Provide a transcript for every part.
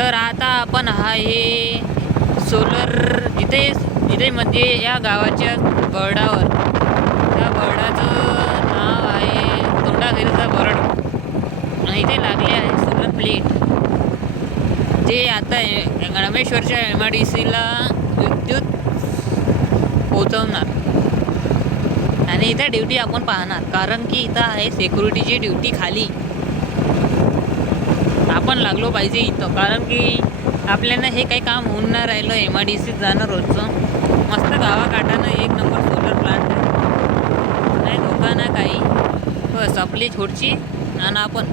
तर आता आपण आहे सोलर इथे म्हणजे या गावाच्या बर्डावर, त्या बर्डाचं नाव आहे तोंडाघरीचा बर्ड आणि इथे लागले आहे सोलर प्लेट जे आता गणेश्वरच्या MIDCला विद्युत पोहोचवणार. आणि इथं ड्युटी आपण पाहणार कारण की इथं आहे सिक्युरिटीची ड्युटी खाली आपण लागलो पाहिजे इथं, कारण की आपल्याला हे काही काम होऊन नाही राहिलं. MIDC जाणं रोजचं मस्त गावाकाठानं एक नंबर सोलर प्लांट आहे, नाही धोका ना काही, बस आपली छोटची आणि आपण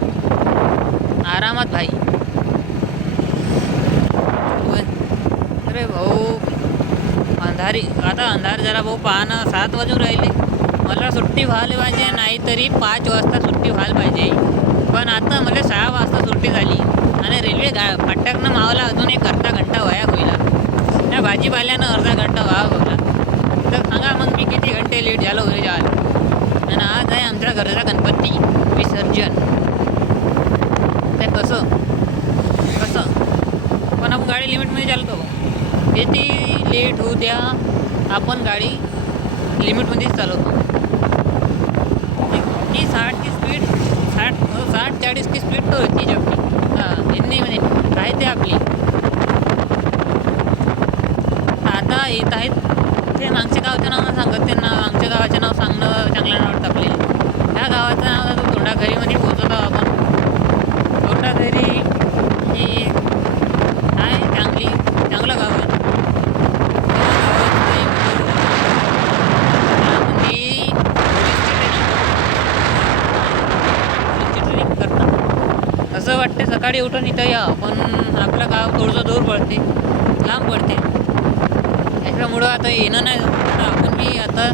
आरामात भाई. अरे भाऊ अंधारी आता अंधार जरा भाऊ पाहणं 7 वाजून राहिले. मला सुट्टी व्हायला पाहिजे नाही तरी 5 वाजता सुट्टी व्हायला पाहिजे, पण आता मला 6 वाजता सुट्टी झाली आणि रेल्वे फाटकनं मावला अजून एक अर्धा घंटा वाया होईल. त्या भाजीपाल्यानं अर्धा घंटा वाया होईल. तर सांगा मग मी किती घंटे लेट झालो होईल जाल. आणि आज आहे आमच्या घरचा गणपती विसर्जन. ते कसं पण आपण गाडी लिमिटमध्ये चालतो. किती लेट होऊ द्या आपण गाडी लिमिटमध्येच चालवतो. ती 60ची स्पीड 60-40 स्पीड तो होती आपली. हिंदी म्हणजे काय ते आपली आता येत आहेत ते मागच्या गावाचं नाव सांगत, त्यांना मागच्या गावाचे नाव सांगणं चांगलं नाही वाटतं आपल्याला. ह्या गावाचं नाव जातो तोंडाघरीमध्ये पोहोचतो आपण. तोंडाघरी ही आहे चांगलं गाव आहे. असं वाटते सकाळी उठून इथं या, पण आपलं गाव थोडंसं दूर पडते, लांब पडते. त्याच्यामुळं आता येणं नाही जमत. आपण मी आता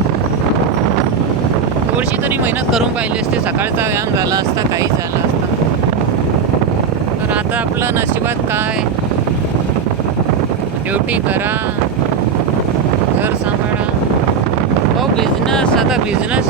थोडीशी तरी मेहनत करून पाहिली असते. सकाळचा व्यायाम झाला असता, काही झाला असता. तर आता आपलं नशिबात काय, ड्युटी करा, घर सांभाळा. हो बिझनेस, आता बिझनेस